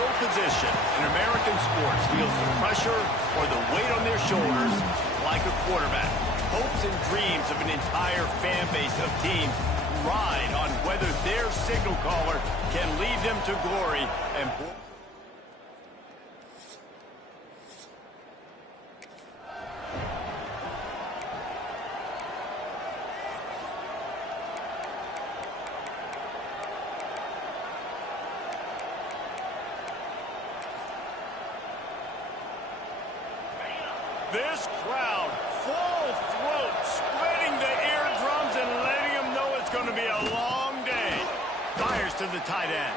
no position in American sports feels the pressure or the weight on their shoulders like a quarterback. Hopes and dreams of an entire fan base of teams ride on whether their signal caller can lead them to glory and... This crowd, full throat, splitting the eardrums and letting them know it's going to be a long day. Fires to the tight end.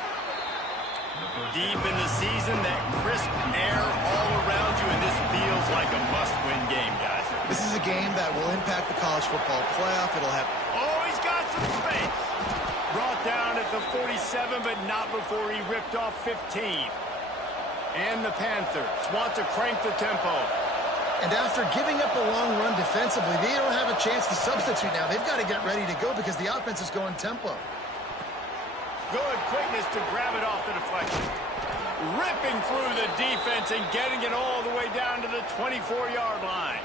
Deep in the season, that crisp air all around you, and this feels like a must-win game, guys. This is a game that will impact the college football playoff. It'll have... Oh, he's got some space. Brought down at the 47, but not before he ripped off 15. And the Panthers want to crank the tempo. And after giving up a long run defensively, they don't have a chance to substitute now. They've got to get ready to go because the offense is going tempo. Good quickness to grab it off the deflection. Ripping through the defense and getting it all the way down to the 24-yard line.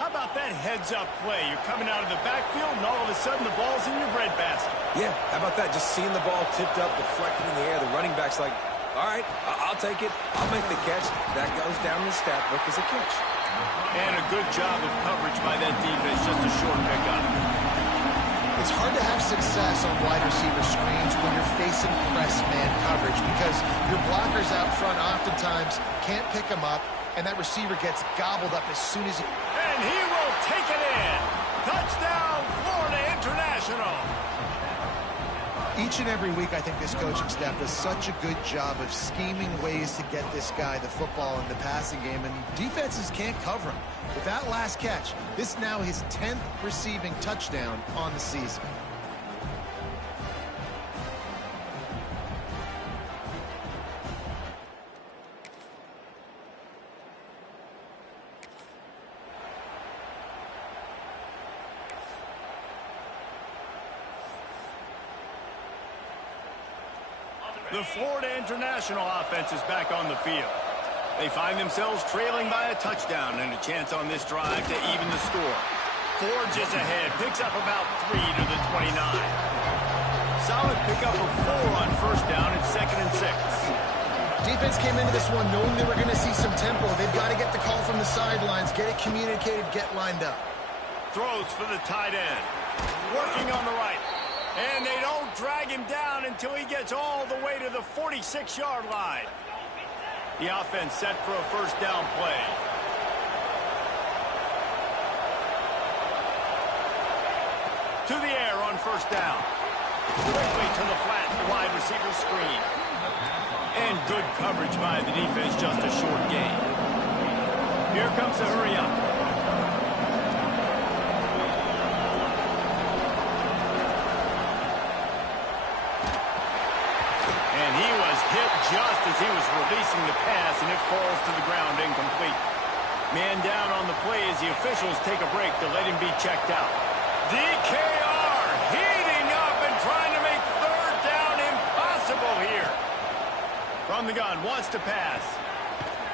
How about that heads-up play? You're coming out of the backfield, and all of a sudden the ball's in your breadbasket. Yeah, how about that? Just seeing the ball tipped up, deflected in the air. The running back's like, all right, I'll take it. I'll make the catch. That goes down the stat book as a catch. And a good job of coverage by that defense. Just a short pickup. It's hard to have success on wide receiver screens when you're facing press man coverage because your blockers out front oftentimes can't pick them up, and that receiver gets gobbled up as soon as he... And he will take it in. Touchdown, Florida International. Each and every week, I think this coaching staff does such a good job of scheming ways to get this guy the football in the passing game, and defenses can't cover him. With that last catch, this is now his 10th receiving touchdown on the season. The Florida International offense is back on the field. They find themselves trailing by a touchdown and a chance on this drive to even the score. Forges ahead, picks up about 3 to the 29. Solid pickup of 4 on first down and 2nd and 6. Defense came into this one knowing they were going to see some tempo. They've got to get the call from the sidelines, get it communicated, get lined up. Throws for the tight end. Working on the right. And they don't drag him down until he gets all the way to the 46-yard line. The offense set for a first down play. To the air on first down. Quickly to the flat wide receiver screen. And good coverage by the defense, just a short gain. Here comes the hurry up. Just as he was releasing the pass, and it falls to the ground incomplete. Man down on the play as the officials take a break to let him be checked out. DKR heating up and trying to make third down impossible here. From the gun, wants to pass.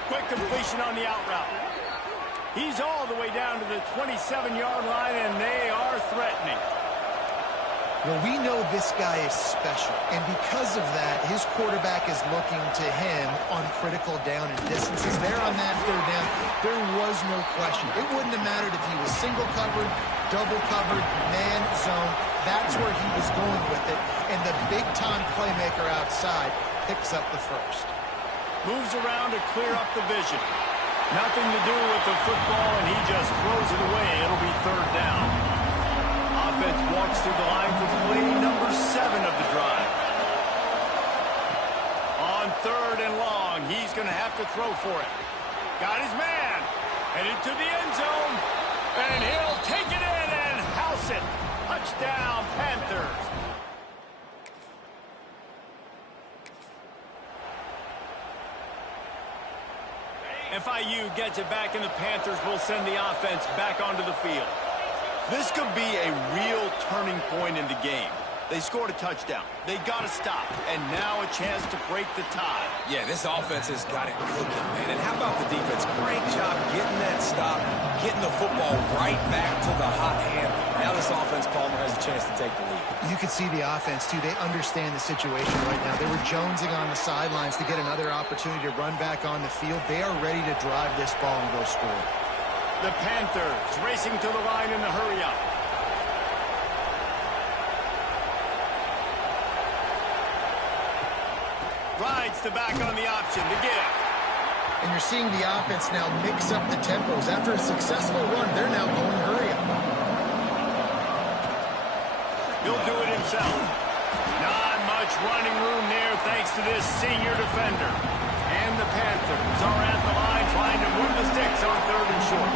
Quick completion on the out route. He's all the way down to the 27-yard line, and they are threatening. Well, we know this guy is special, and because of that, his quarterback is looking to him on critical down and distances. There on that third down, there was no question. It wouldn't have mattered if he was single covered, double covered, man zone. That's where he was going with it, and the big-time playmaker outside picks up the first. Moves around to clear up the vision. Nothing to do with the football, and he just throws it away. It'll be third down. Offense walks through the line for play number 7 of the drive. On third and long, he's going to have to throw for it. Got his man. Headed to the end zone. And he'll take it in and house it. Touchdown, Panthers. FIU gets it back, and the Panthers will send the offense back onto the field. This could be a real turning point in the game. They scored a touchdown. They got to stop. And now a chance to break the tie. Yeah, this offense has got it cooking, man. And how about the defense? Great job getting that stop, getting the football right back to the hot hand. Now this offense, Palmer, has a chance to take the lead. You can see the offense, too. They understand the situation right now. They were jonesing on the sidelines to get another opportunity to run back on the field. They are ready to drive this ball and go score. The Panthers racing to the line in the hurry-up. Rides the back on the option to give. And you're seeing the offense now mix up the tempos. After a successful run, they're now going hurry-up. He'll do it himself. Not much running room there thanks to this senior defender. And the Panthers are at the line trying to move the sticks on 3rd and short.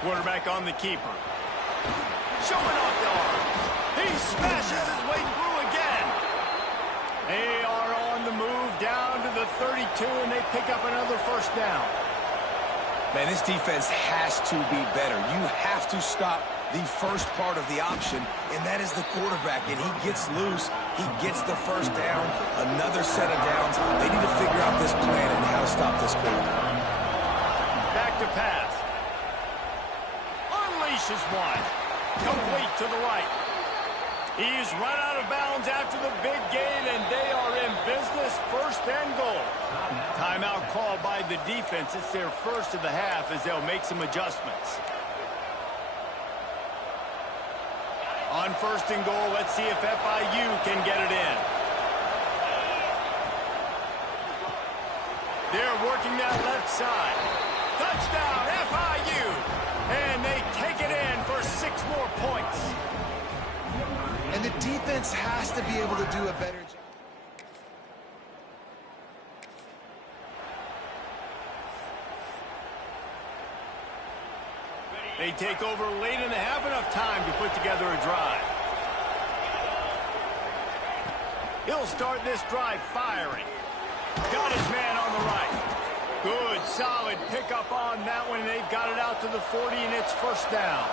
Quarterback on the keeper. Showing off the arm. He smashes his way through again. They are on the move down to the 32, and they pick up another first down. Man, this defense has to be better. You have to stop the first part of the option, and that is the quarterback. And he gets loose. He gets the first down. Another set of downs. They need to figure out this plan and how to stop this quarterback. Back to pass. Unleashes one. Complete to the right. He's run out of bounds after the big gain, and they are in business, 1st and goal. Timeout called by the defense. It's their first of the half as they'll make some adjustments. On 1st and goal, let's see if FIU can get it in. They're working that left side. Touchdown, FIU! And they take it in for 6 more points. And the defense has to be able to do a better job. They take over late and they have enough time to put together a drive. He'll start this drive firing. Got his man on the right. Good, solid pickup on that one. They've got it out to the 40, and it's 1st down.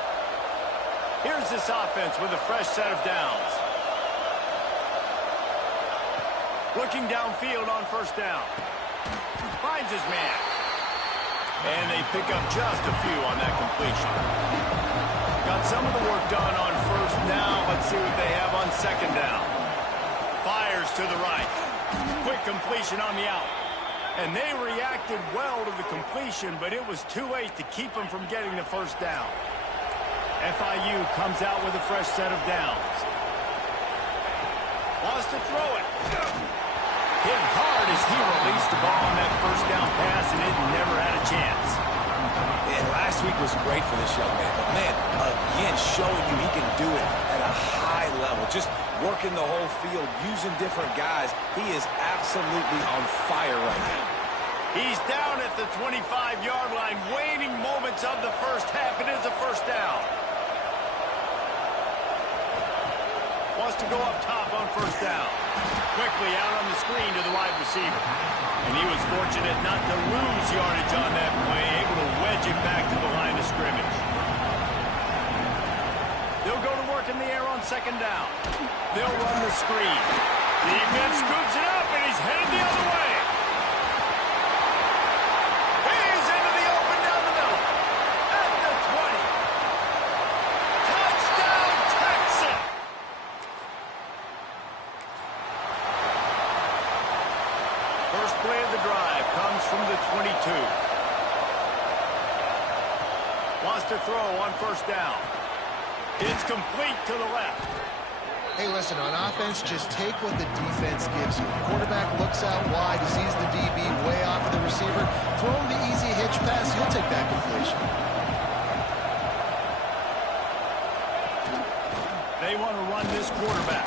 Here's this offense with a fresh set of downs. Looking downfield on 1st down. Finds his man. And they pick up just a few on that completion. Got some of the work done on 1st down. Let's see what they have on 2nd down. Fires to the right. Quick completion on the out. And they reacted well to the completion, but it was too late to keep them from getting the 1st down. FIU comes out with a fresh set of downs. Wants to throw it. Hit hard as he released the ball on that 1st down pass, and it never had a chance. And last week was great for this young man. But, man, again, showing you he can do it at a high level. Just working the whole field, using different guys. He is absolutely on fire right now. He's down at the 25-yard line, waning moments of the 1st half. It is a 1st down. Wants to go up top on 1st down. Quickly out on the screen to the wide receiver. And he was fortunate not to lose yardage on that play, able to wedge it back to the line of scrimmage. They'll go to work in the air on 2nd down. They'll run the screen. Defense scoops it up, and he's headed the other way. He's into the open down the middle. At the 20. Touchdown, Texas! First play of the drive comes from the 22. Wants to throw on 1st down. It's complete to the left. Hey, listen, on offense, just take what the defense gives you. Quarterback looks out wide, he sees the DB way off of the receiver. Throw him the easy hitch pass, he'll take that completion. They want to run this quarterback.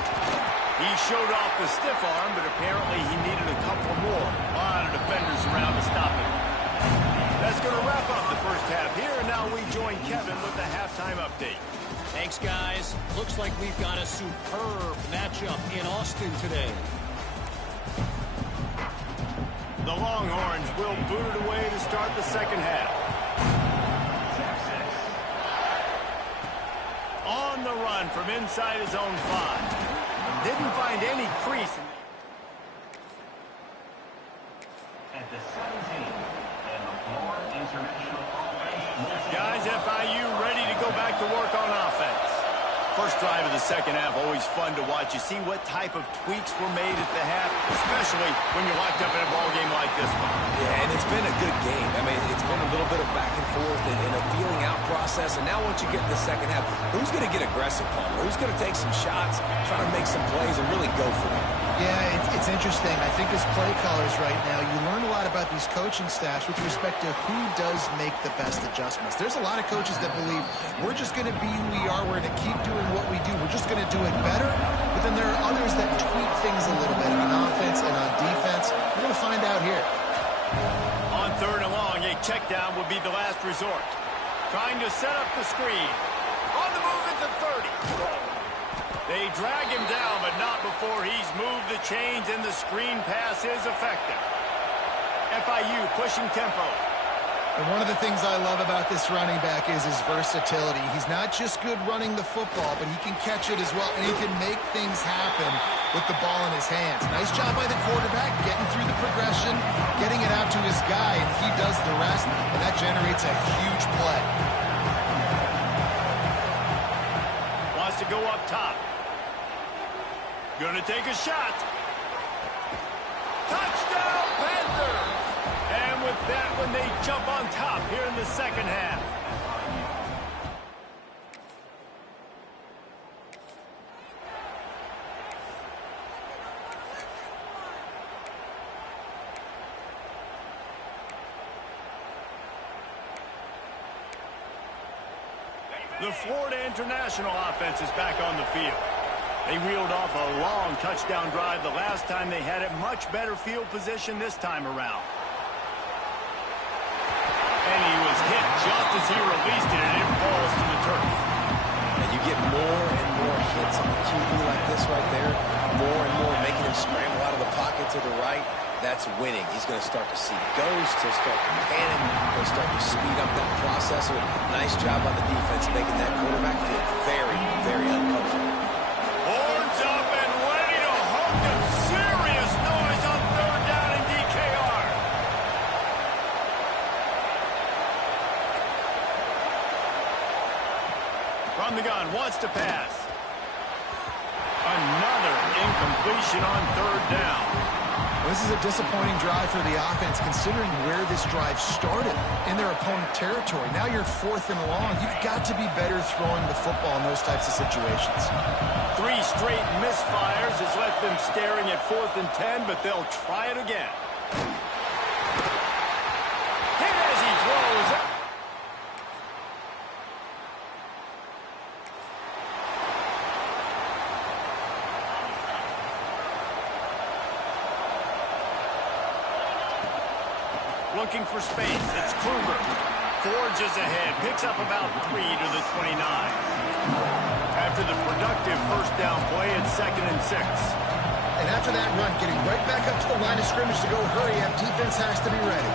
He showed off the stiff arm, but apparently he needed a couple more. A lot of defenders around to stop him. That's going to wrap up the 1st half here, and now we join Kevin with the halftime update. Thanks, guys. Looks like we've got a superb matchup in Austin today. The Longhorns will boot it away to start the second half. On the run from inside his own 5. Didn't find any crease in at the 17, and the floor international offense. Guys, FIU ready to go back to work on offense. First drive of the second half, always fun to watch. You see what type of tweaks were made at the half, especially when you're locked up in a ball game like this one. Yeah, and it's been a good game. I mean, it's been a little bit of back and forth and a feeling out process. And now once you get in the second half, who's going to get aggressive, Palmer? Who's going to take some shots, try to make some plays, and really go for it? Yeah, it's interesting. I think as play callers right now, you learn a lot about these coaching staffs with respect to who does make the best adjustments. There's a lot of coaches that believe we're just going to be who we are. We're going to keep doing what we do. We're just going to do it better. But then there are others that tweak things a little bit on offense and on defense. We're going to find out here. On third and long, a check down would be the last resort. Trying to set up the screen. On the move at the 30. They drag him down, but not before he's moved the chains, and the screen pass is effective. FIU pushing tempo. And one of the things I love about this running back is his versatility. He's not just good running the football, but he can catch it as well, and he can make things happen with the ball in his hands. Nice job by the quarterback, getting through the progression, getting it out to his guy, and he does the rest, and that generates a huge play. Wants to go up top. Gonna take a shot. Touchdown, Panthers! And with that one, they jump on top here in the second half. The Florida International offense is back on the field. They reeled off a long touchdown drive the last time they had it. Much better field position this time around. And he was hit just as he released it, and it falls to the turf. And you get more and more hits on the QB like this right there. More and more making him scramble out of the pocket to the right. That's winning. He's going to start to see ghosts. He'll start to panic. He'll start to speed up that process. So nice job on the defense making that quarterback feel very, very uncomfortable. Horns up and ready to hook them. Serious noise on third down in DKR. From the gun, wants to pass. Another incompletion on third down. This is a disappointing drive for the offense, considering where this drive started in their opponent territory. Now you're fourth and long. You've got to be better throwing the football in those types of situations. 3 straight misfires has left them staring at 4th and 10, but they'll try it again. Hit as he throws. Looking for space. It's Kruger. Forges ahead. Picks up about 3 to the 29. After the productive first down play, it's 2nd and 6. And after that run, getting right back up to the line of scrimmage to go hurry up, defense has to be ready.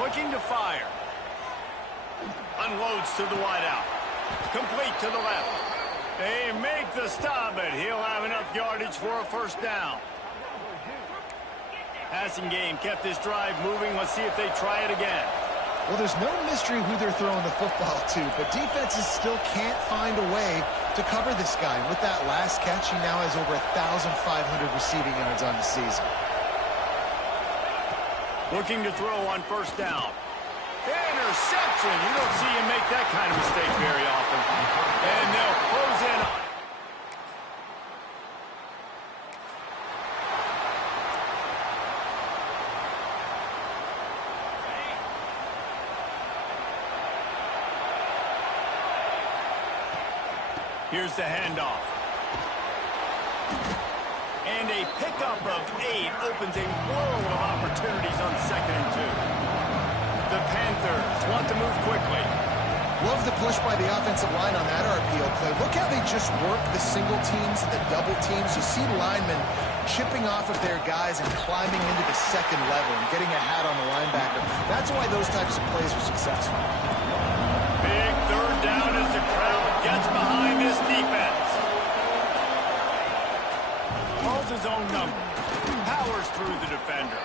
Looking to fire. Unloads to the wideout. Complete to the left. They make the stop, but he'll have enough yardage for a first down. Passing game kept this drive moving. Let's see if they try it again. Well, there's no mystery who they're throwing the football to, but defenses still can't find a way to cover this guy. With that last catch, he now has over 1,500 receiving yards on the season. Looking to throw on first down. Interception. You don't see him make that kind of mistake very often. And they'll close in on it. Here's the handoff. And a pickup of 8 opens a world of opportunities on 2nd and 2. The Panthers want to move quickly. Love the push by the offensive line on that RPO play. Look how they just work the single teams and the double teams. You see linemen chipping off of their guys and climbing into the second level and getting a hat on the linebacker. That's why those types of plays are successful. Big third down as the crowd gets behind this defense. Calls his own number. Powers through the defender.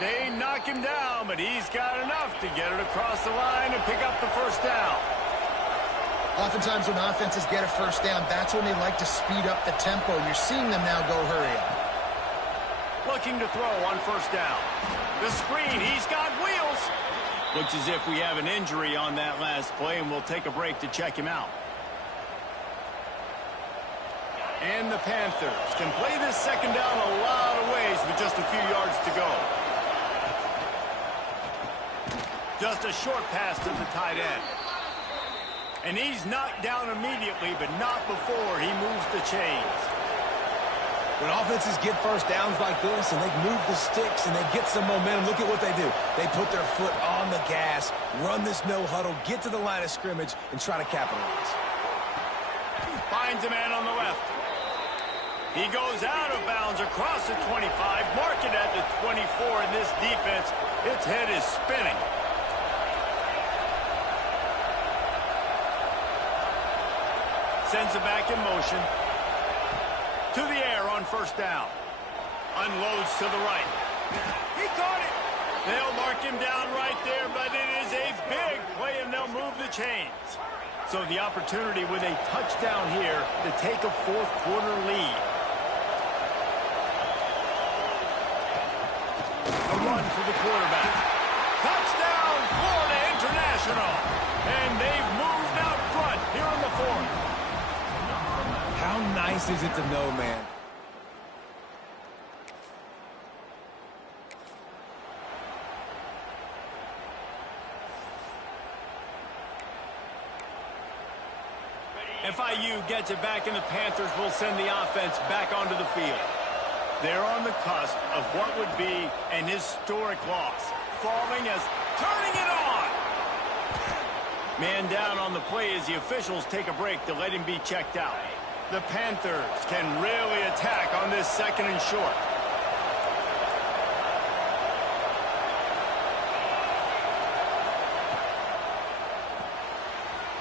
They knock him down, but he's got enough to get it across the line and pick up the first down. Oftentimes when offenses get a first down, that's when they like to speed up the tempo. You're seeing them now go hurry up. Looking to throw on first down. The screen, he's got wheels. Looks as if we have an injury on that last play, and we'll take a break to check him out. And the Panthers can play this second down a lot of ways with just a few yards to go. Just a short pass to the tight end. And he's knocked down immediately, but not before he moves the chains. When offenses get first downs like this and they move the sticks and they get some momentum, look at what they do. They put their foot on the gas, run this no huddle, get to the line of scrimmage, and try to capitalize. Finds a man on the left. He goes out of bounds across the 25, mark it at the 24 in this defense. Its head is spinning. Sends it back in motion. To the air on first down. Unloads to the right. He caught it. They'll mark him down right there, but it is a big play, and they'll move the chains. So the opportunity with a touchdown here to take a fourth quarter lead. A run for the quarterback. Touchdown, Florida International. And they've moved out front here in the fourth. How nice is it to know, man? FIU gets it back, and the Panthers will send the offense back onto the field. They're on the cusp of what would be an historic loss. Falling as turning it on. Man down on the play as the officials take a break to let him be checked out. The Panthers can really attack on this second and short.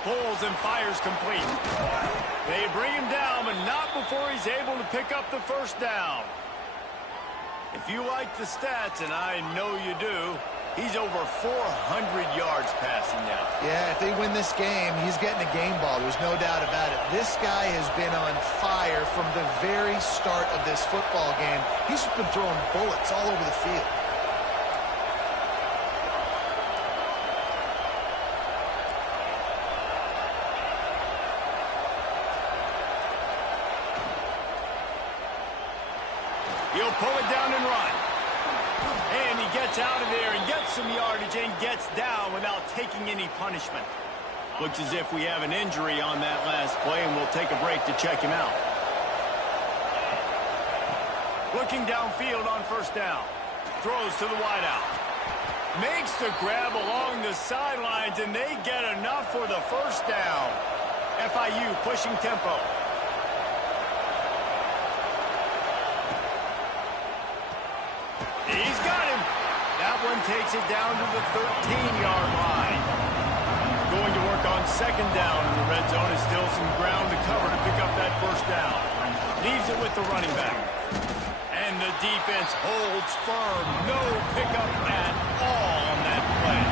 Pulls and fires complete. They bring him down, but not before he's able to pick up the first down. If you like the stats, and I know you do, he's over 400 yards passing now. Yeah, if they win this game, he's getting a game ball. There's no doubt about it. This guy has been on fire from the very start of this football game. He's just been throwing bullets all over the field. He'll pull it down and run. And he gets out of there and gets some yardage and gets down without taking any punishment. Looks as if we have an injury on that last play, and we'll take a break to check him out. Looking downfield on first down. Throws to the wideout. Makes the grab along the sidelines, and they get enough for the first down. FIU pushing tempo. He's got him. That one takes it down to the 13-yard line. Going to work on second down in the red zone. Is still some ground to cover to pick up that first down. Leaves it with the running back. And the defense holds firm. No pickup at all on that play.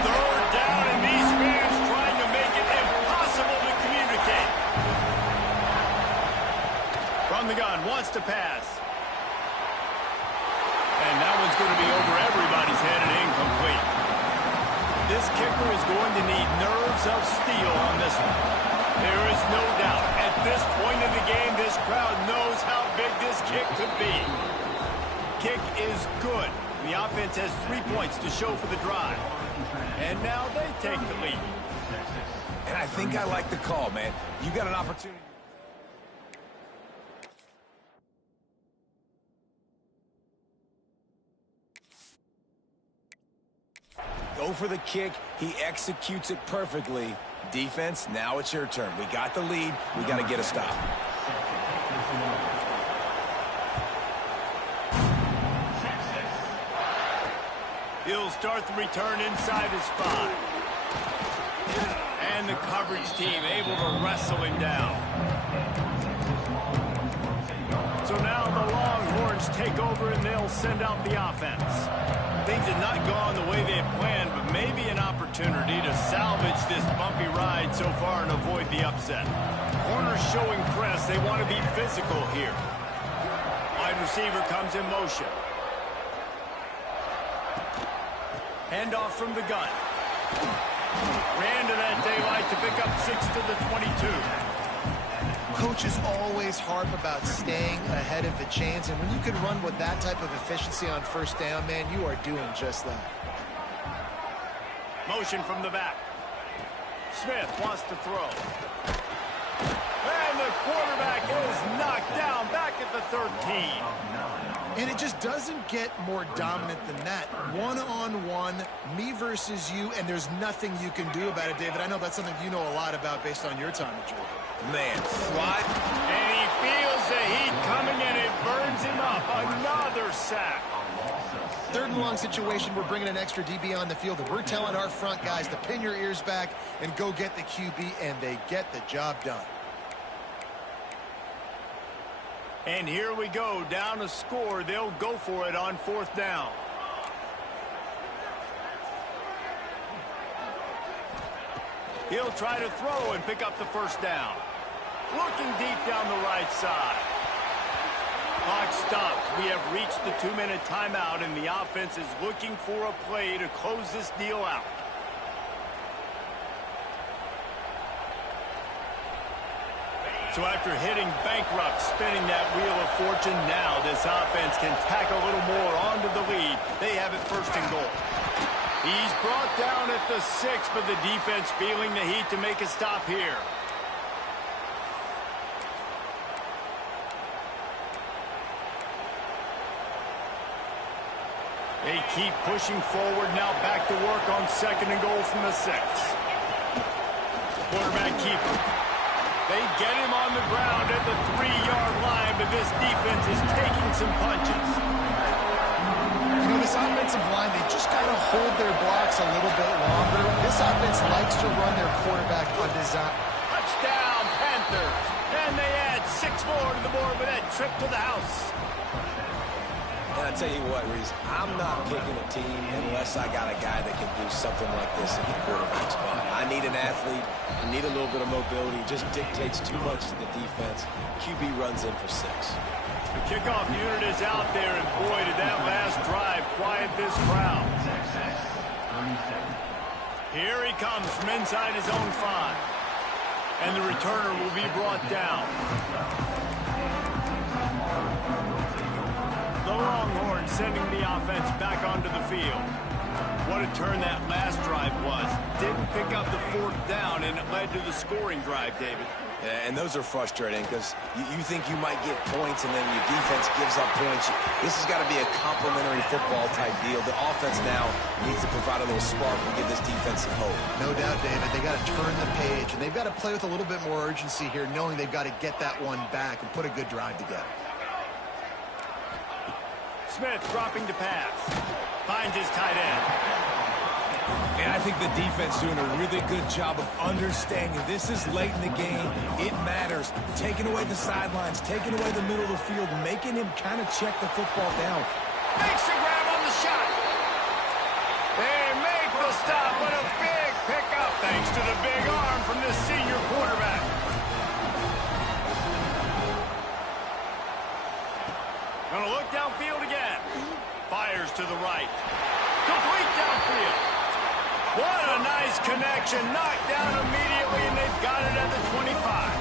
Third down, and these fans trying to make it impossible to communicate. From the gun, wants to pass. And that one's going to be over everybody's head and incomplete. This kicker is going to need nerves of steel on this one. There is no doubt. At this point in the game, this crowd knows how big this kick could be. Kick is good. The offense has 3 points to show for the drive. And now they take the lead. And I think I like the call, man. You got an opportunity. Go for the kick. He executes it perfectly. Defense, now it's your turn. We got the lead. We got to get a stop. He'll start the return inside his 5. And the coverage team able to wrestle him down. So now the Longhorns take over and they'll send out the offense. Things have not gone the way they had planned, but maybe an opportunity to salvage this bumpy ride so far and avoid the upset. Corners showing press. They want to be physical here. Wide receiver comes in motion. Handoff from the gun. Ran to that daylight to pick up 6 to the 22. Coaches always harp about staying ahead of the chains, and when you can run with that type of efficiency on first down, man, you are doing just that. Motion from the back. Smith wants to throw. And the quarterback is knocked down back at the 13. And it just doesn't get more dominant than that. One-on-one, me versus you, and there's nothing you can do about it, David. I know that's something you know a lot about based on your time at Georgia. Man, fly. And he feels the heat coming, and it burns him up. Another sack. 3rd and long situation, we're bringing an extra DB on the field, and we're telling our front guys to pin your ears back and go get the QB, and they get the job done. And here we go, down a score. They'll go for it on 4th down. He'll try to throw and pick up the 1st down. Looking deep down the right side. Clock stops. We have reached the 2-minute timeout, and the offense is looking for a play to close this deal out. So after hitting bankrupt, spinning that wheel of fortune, now this offense can tack a little more onto the lead. They have it 1st and goal. He's brought down at the 6, but the defense feeling the heat to make a stop here. They keep pushing forward, now back to work on 2nd and goal from the 6. Quarterback keeper. They get him on the ground at the 3-yard line, but this defense is taking some punches. You know, this offensive line, they just got to hold their blocks a little bit longer. This offense likes to run their quarterback on design. Touchdown, Panthers. And they add 6 more to the board with that trip to the house. And I tell you what, Reese, I'm not picking a team unless I got a guy that can do something like this in the quarterback spot. I need an athlete. I need a little bit of mobility. It just dictates too much to the defense. QB runs in for 6. The kickoff unit is out there, and boy, did that last drive quiet this crowd. Here he comes from inside his own 5. And the returner will be brought down. The Longhorns sending the offense back onto the field. What a turn that last drive was. Didn't pick up the 4th down, and it led to the scoring drive, David. Yeah, and those are frustrating because you think you might get points and then your defense gives up points. This has got to be a complementary football type deal. The offense now needs to provide a little spark and give this defense some hope. No doubt, David. They got to turn the page, and they've got to play with a little bit more urgency here, knowing they've got to get that one back and put a good drive together. Smith dropping to pass. Finds his tight end. And I think the defense doing a really good job of understanding this is late in the game. It matters. Taking away the sidelines, taking away the middle of the field, making him kind of check the football down. Makes a grab on the shot. They make the stop, but a big pickup thanks to the big arm from this senior quarterback. Gonna look downfield again. Fires to the right. Complete downfield. What a nice connection. Knocked down immediately, and they've got it at the 25.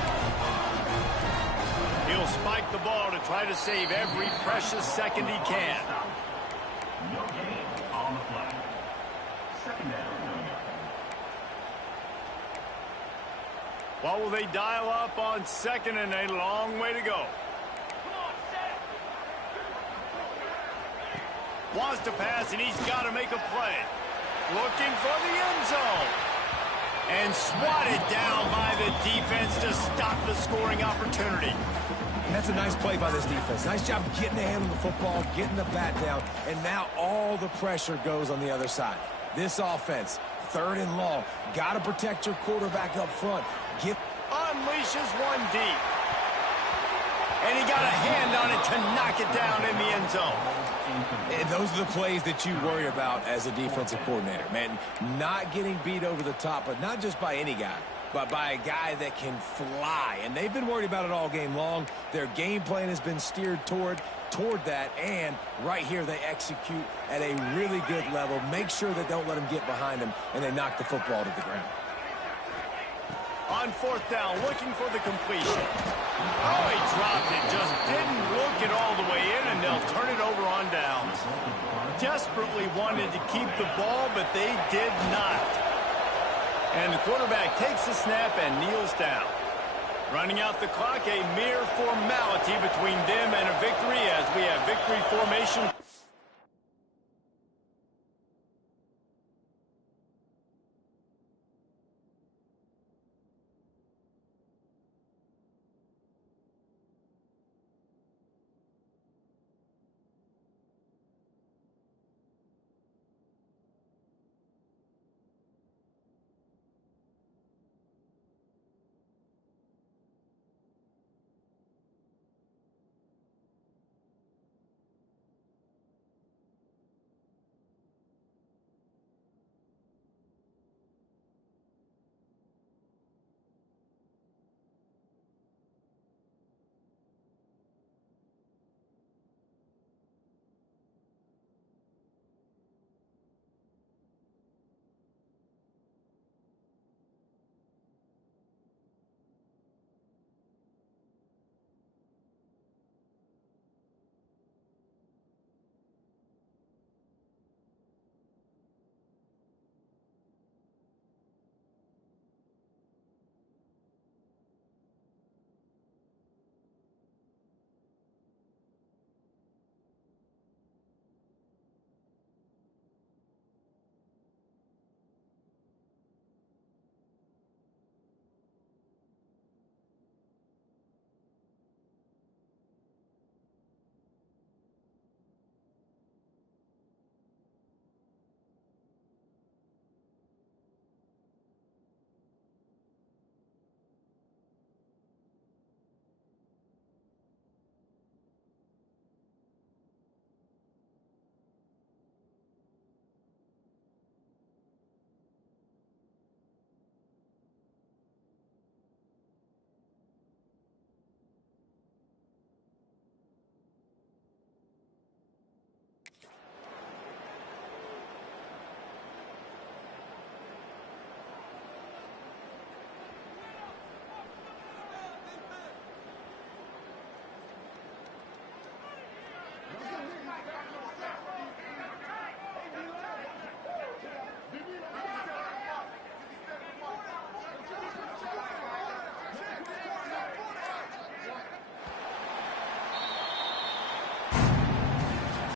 He'll spike the ball to try to save every precious second he can. No gain on the play. 2nd down. What will they dial up on 2nd, and a long way to go? Wants to pass, and he's got to make a play. looking for the end zone. And swatted down by the defense to stop the scoring opportunity. And that's a nice play by this defense. Nice job getting the hand on the football, getting the bat down, and now all the pressure goes on the other side. This offense, 3rd and long, got to protect your quarterback up front. Unleashes one deep. And he got a hand on it to knock it down in the end zone. And those are the plays that you worry about as a defensive coordinator, man. Not getting beat over the top, but not just by any guy, but by a guy that can fly. And they've been worried about it all game long. Their game plan has been steered toward that, and right here they execute at a really good level. Make sure they don't let them get behind them, and they knock the football to the ground. On 4th down, looking for the completion. Oh, he dropped it. Just didn't look it all the way in, and they'll turn it over on downs. Desperately wanted to keep the ball, but they did not. And the quarterback takes the snap and kneels down. Running out the clock, a mere formality between them and a victory as we have victory formation.